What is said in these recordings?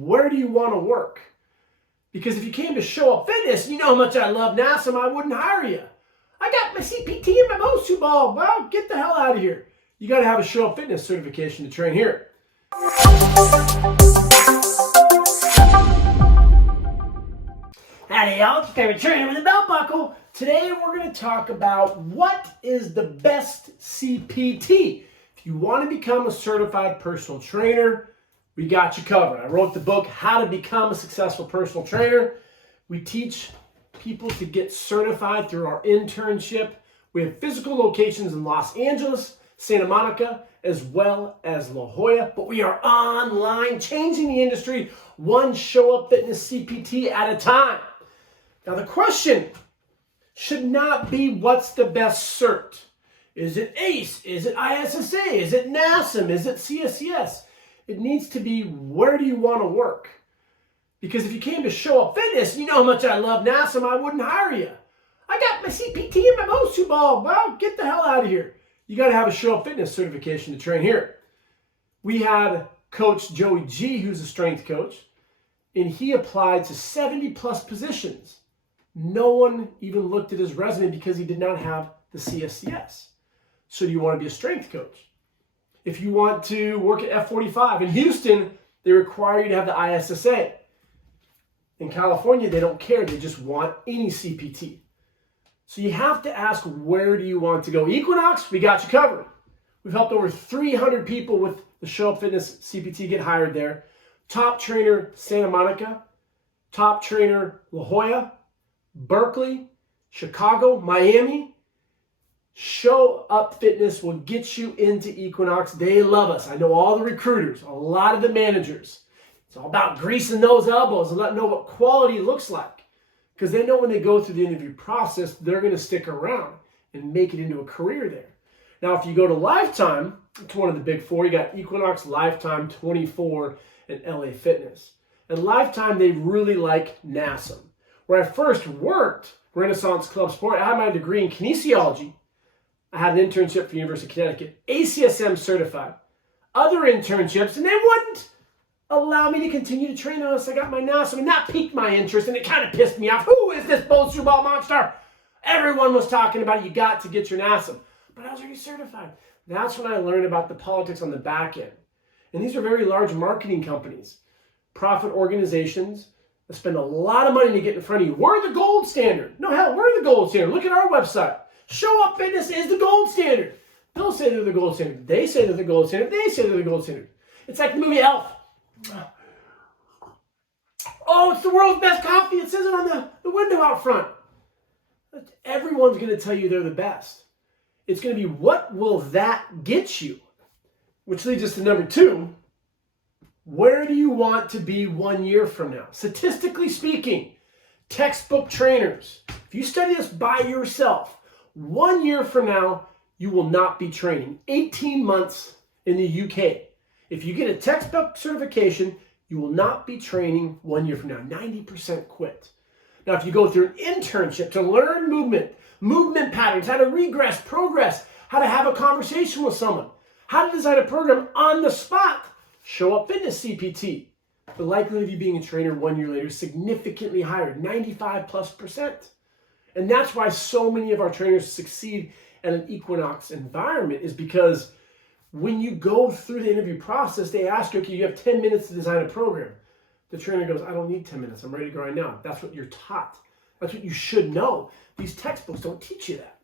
Where do you want to work? Because if you came to Show Up Fitness, you know how much I love NASM, I wouldn't hire you. I got my CPT and my Mosu ball. Well, get the hell out of here. You got to have a Show Up Fitness certification to train here. Howdy y'all, it's your favorite trainer with a belt buckle. Today we're going to talk about what is the best CPT. If you want to become a certified personal trainer, we got you covered. I wrote the book, How to Become a Successful Personal Trainer. We teach people to get certified through our internship. We have physical locations in Los Angeles, Santa Monica, as well as La Jolla. But we are online, changing the industry one Show Up Fitness CPT at a time. Now the question should not be what's the best cert. Is it ACE? Is it ISSA? Is it NASM? Is it CSCS? It needs to be, where do you want to work? Because if you came to Show Up Fitness, you know how much I love NASM, I wouldn't hire you. I got my CPT and my Mosu ball. Well, get the hell out of here. You got to have a Show Up Fitness certification to train here. We had Coach Joey G, who's a strength coach, and he applied to 70 plus positions. No one even looked at his resume because he did not have the CSCS. So do you want to be a strength coach? If you want to work at F45, in Houston, they require you to have the ISSA. In California, they don't care. They just want any CPT. So you have to ask, where do you want to go? Equinox, we got you covered. We've helped over 300 people with the Show Up Fitness CPT get hired there. Top trainer, Santa Monica. Top trainer, La Jolla, Berkeley, Chicago, Miami. Show Up Fitness will get you into Equinox. They love us. I know all the recruiters, a lot of the managers. It's all about greasing those elbows and letting know what quality looks like. Because they know when they go through the interview process, they're going to stick around and make it into a career there. Now, if you go to Lifetime, it's one of the big four. You got Equinox, Lifetime, 24, and LA Fitness. And Lifetime, they really like NASM. Where I first worked, Renaissance Club Sport, I had my degree in kinesiology. I had an internship for the University of Connecticut, ACSM certified. Other internships, and they wouldn't allow me to continue to train unless I got my NASM, and that piqued my interest, and it kind of pissed me off. Who is this Mosu ball monster? Everyone was talking about it. You got to get your NASM. But I was already certified. That's when I learned about the politics on the back end. And these are very large marketing companies, profit organizations that spend a lot of money to get in front of you. We're the gold standard. No, hell, we're the gold standard. Look at our website. Show Up Fitness is the gold standard. They'll say they're the gold standard. They say they're the gold standard. They say they're the gold standard. It's like the movie Elf. Oh, it's the world's best coffee. It says it on the window out front. Everyone's going to tell you they're the best. It's going to be, what will that get you? Which leads us to number 2. Where do you want to be 1 year from now? Statistically speaking, textbook trainers, if you study this by yourself, 1 year from now, you will not be training. 18 months in the UK. If you get a textbook certification, you will not be training 1 year from now. 90% quit. Now, if you go through an internship to learn movement patterns, how to regress, progress, how to have a conversation with someone, how to design a program on the spot, Show Up Fitness CPT. The likelihood of you being a trainer 1 year later is significantly higher, 95+%. And that's why so many of our trainers succeed in an Equinox environment, is because when you go through the interview process, they ask you, okay, you have 10 minutes to design a program. The trainer goes, I don't need 10 minutes. I'm ready to go right now. That's what you're taught. That's what you should know. These textbooks don't teach you that.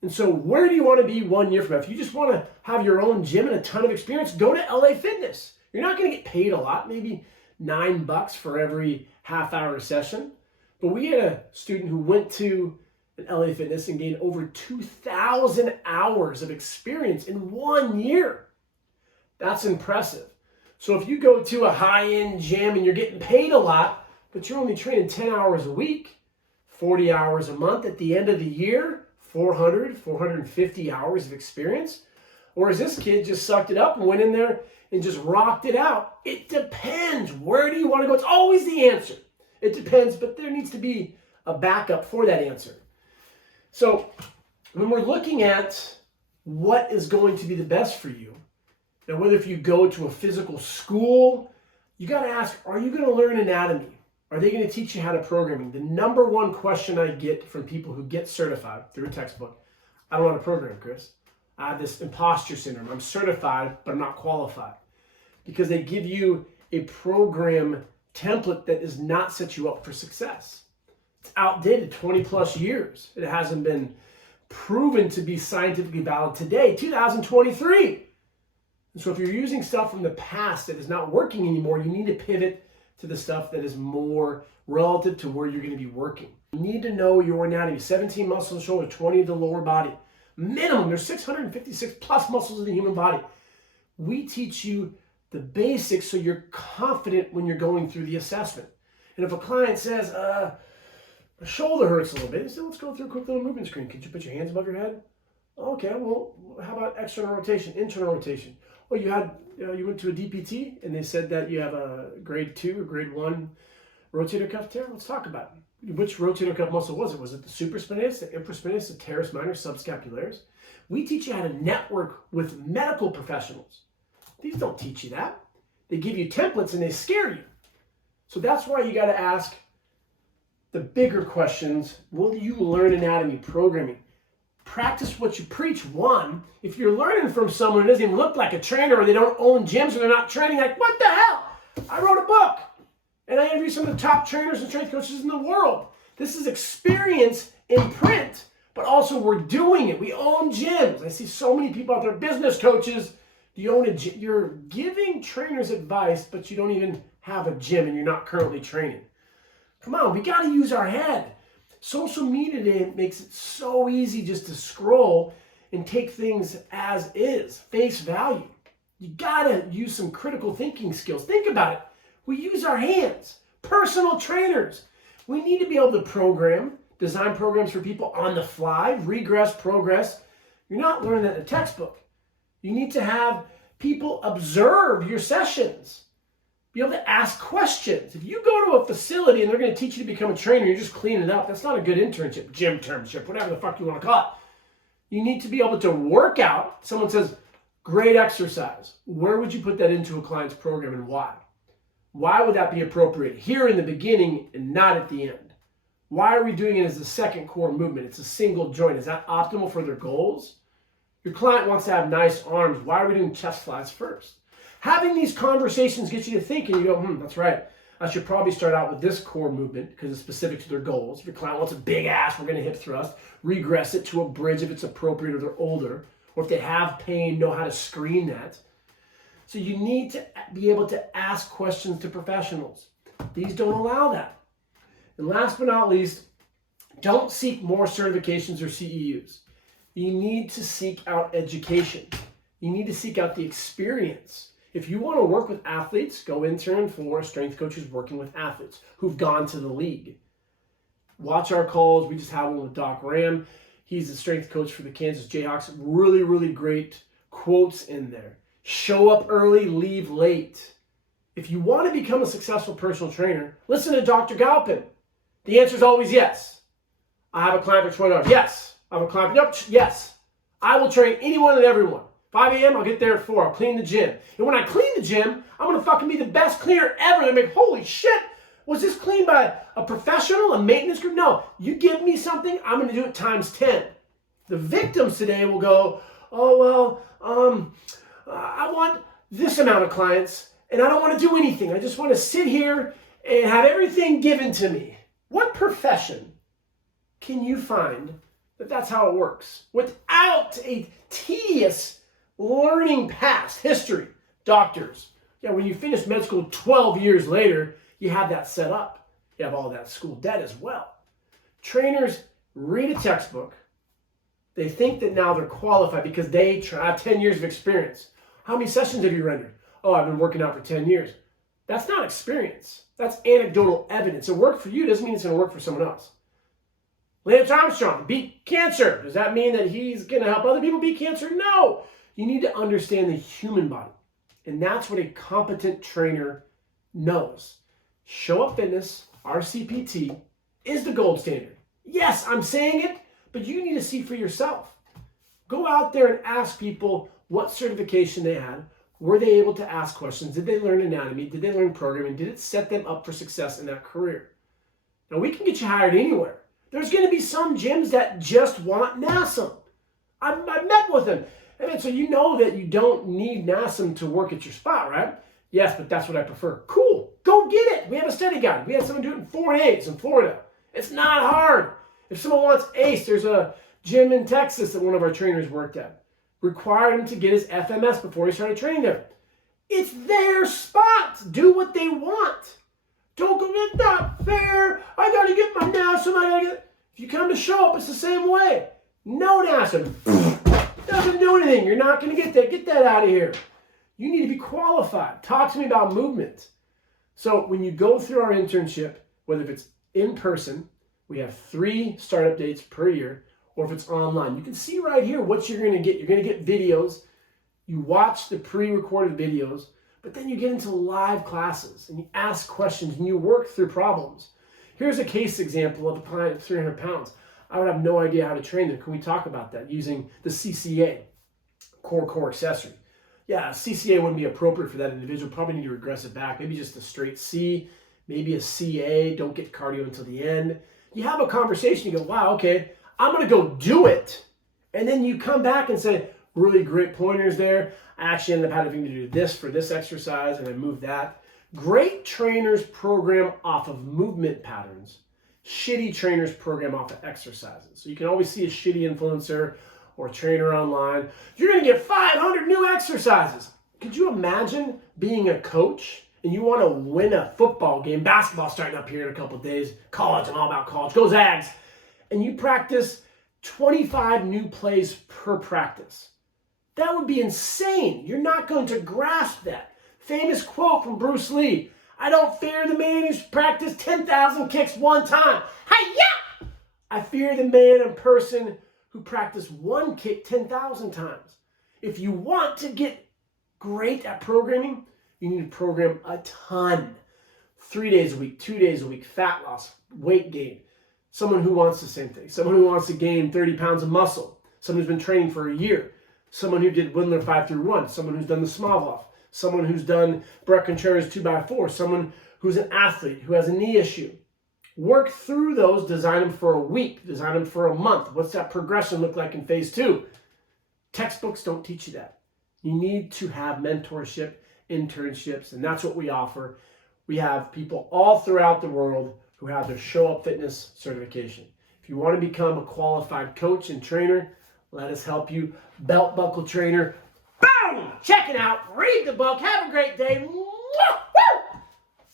And so where do you want to be 1 year from now? If you just want to have your own gym and a ton of experience, go to LA Fitness. You're not going to get paid a lot, maybe $9 for every half-hour session. But we had a student who went to an LA Fitness and gained over 2,000 hours of experience in 1 year. That's impressive. So if you go to a high-end gym and you're getting paid a lot, but you're only training 10 hours a week, 40 hours a month, at the end of the year, 450 hours of experience? Or is this kid just sucked it up and went in there and just rocked it out? It depends. Where do you want to go? It's always the answer. It depends, but there needs to be a backup for that answer. So when we're looking at what is going to be the best for you, now whether if you go to a physical school You got to ask, are you going to learn anatomy? Are they going to teach you how to programming? The number one question I get from people who get certified through a textbook, I don't want to program, Chris. I have this imposter syndrome. I'm certified, but I'm not qualified. Because they give you a program template that does not set you up for success. It's outdated, 20 plus years. It hasn't been proven to be scientifically valid today, 2023. And so if you're using stuff from the past that is not working anymore, you need to pivot to the stuff that is more relative to where you're going to be working. You need to know your anatomy, 17 muscles in the shoulder, 20 in the lower body. Minimum, there's 656 plus muscles in the human body. We teach you the basics so you're confident when you're going through the assessment. And if a client says, my shoulder hurts a little bit, you say, let's go through a quick little movement screen. Could you put your hands above your head? Okay, well, how about external rotation, internal rotation? Oh, you went to a DPT and they said that you have a grade 2 or grade 1 rotator cuff tear? Let's talk about it. Which rotator cuff muscle was it? Was it the supraspinatus, the infraspinatus, the teres minor, subscapularis? We teach you how to network with medical professionals. These don't teach you that. They give you templates and they scare you. So that's why you got to ask the bigger questions. Will you learn anatomy programming? Practice what you preach. One, if you're learning from someone who doesn't even look like a trainer, or they don't own gyms, or they're not training, like, what the hell? I wrote a book and I interviewed some of the top trainers and strength coaches in the world. This is experience in print, but also we're doing it. We own gyms. I see so many people out there, business coaches. You own a gym. You're giving trainers advice, but you don't even have a gym and you're not currently training. Come on, we got to use our head. Social media today makes it so easy just to scroll and take things as is, face value. You got to use some critical thinking skills. Think about it. We use our hands. Personal trainers. We need to be able to program, design programs for people on the fly, regress, progress. You're not learning that in a textbook. You need to have people observe your sessions. Be able to ask questions. If you go to a facility and they're going to teach you to become a trainer, you're just cleaning it up. That's not a good internship, gym termship, whatever the fuck you want to call it. You need to be able to work out. Someone says, great exercise. Where would you put that into a client's program and why? Why would that be appropriate here in the beginning and not at the end? Why are we doing it as a second core movement? It's a single joint. Is that optimal for their goals? Your client wants to have nice arms. Why are we doing chest flies first? Having these conversations gets you to think and you go, that's right. I should probably start out with this core movement because it's specific to their goals. If your client wants a big ass, we're going to hip thrust. Regress it to a bridge if it's appropriate or they're older. Or if they have pain, know how to screen that. So you need to be able to ask questions to professionals. These don't allow that. And last but not least, don't seek more certifications or CEUs. You need to seek out education. You need to seek out the experience. If you want to work with athletes, go intern for strength coaches working with athletes who've gone to the league. Watch our calls. We just had one with Doc Ram. He's the strength coach for the Kansas Jayhawks. Really, really great quotes in there. Show up early, leave late. If you want to become a successful personal trainer, listen to Dr. Galpin. The answer is always yes. I have a client for 20 hours. Yes. I have a client. Nope. Yes. I will train anyone and everyone. 5 a.m., I'll get there at 4. I'll clean the gym. And when I clean the gym, I'm going to fucking be the best cleaner ever. They're like, holy shit, was this cleaned by a professional, a maintenance group? No, you give me something, I'm going to do it times 10. The victims today will go, oh, well, I want this amount of clients, and I don't want to do anything. I just want to sit here and have everything given to me. What profession can you find that that's how it works without a tedious learning past history? Doctors. Yeah, when you finish med school 12 years later, you have that set up. You have all that school debt as well. Trainers read a textbook. They think that now they're qualified because they have 10 years of experience. How many sessions have you rendered? Oh, I've been working out for 10 years. That's not experience. That's anecdotal evidence. It worked for you doesn't mean it's going to work for someone else. Lance Armstrong beat cancer. Does that mean that he's going to help other people beat cancer? No. You need to understand the human body. And that's what a competent trainer knows. Show Up Fitness, our CPT, is the gold standard. Yes, I'm saying it, but you need to see for yourself. Go out there and ask people what certification they had, Were they able to ask questions? Did they learn anatomy? Did they learn programming? Did it set them up for success in that career? Now, we can get you hired anywhere. There's going to be some gyms that just want NASM. I've met with them. I mean, so you know that you don't need NASM to work at your spot, right? Yes, but that's what I prefer. Cool. Go get it. We have a study guide. We had someone do it in 4 days in Florida. It's not hard. If someone wants ACE, there's a gym in Texas that one of our trainers worked at. Required him to get his FMS before he started training there. It's their spot. Do what they want. Don't go, it's not fair. I got to get my NASM. If you come to show up, it's the same way. No NASM. Doesn't do anything. You're not going to get that. Get that out of here. You need to be qualified. Talk to me about movement. So when you go through our internship, whether if it's in person, we have 3 startup dates per year, or if it's online, you can see right here what you're going to get. You're going to get videos. You watch the pre-recorded videos, but then you get into live classes and you ask questions and you work through problems. Here's a case example of a client of 300 pounds. I would have no idea how to train them. Can we talk about that using the CCA, core accessory? Yeah, CCA wouldn't be appropriate for that individual. Probably need to regress it back. Maybe just a straight C, maybe a CA. Don't get cardio until the end. You have a conversation. You go, wow, okay, I'm going to go do it. And then you come back and say, really great pointers there. I actually ended up having to do this for this exercise, and I moved that. Great trainers program off of movement patterns. Shitty trainers program off of exercises. So you can always see a shitty influencer or trainer online. You're going to get 500 new exercises. Could you imagine being a coach and you want to win a football game? Basketball starting up here in a couple of days. College, I'm all about college. Go Zags. And you practice 25 new plays per practice. That would be insane. You're not going to grasp that. Famous quote from Bruce Lee. I don't fear the man who's practiced 10,000 kicks one time. Hi-ya! I fear the man and person who practiced one kick 10,000 times. If you want to get great at programming, you need to program a ton. 3 days a week, 2 days a week, fat loss, weight gain. Someone who wants the same thing. Someone who wants to gain 30 pounds of muscle. Someone who's been training for a year. Someone who did Windler 5 through 1. Someone who's done the Smavlov. Someone who's done Brett Contreras 2x4. Someone who's an athlete, who has a knee issue. Work through those, design them for a week, design them for a month. What's that progression look like in phase 2? Textbooks don't teach you that. You need to have mentorship, internships, and that's what we offer. We have people all throughout the world who have their Show Up Fitness certification. If you want to become a qualified coach and trainer, let us help you. Belt buckle trainer. Boom! Check it out. Read the book. Have a great day.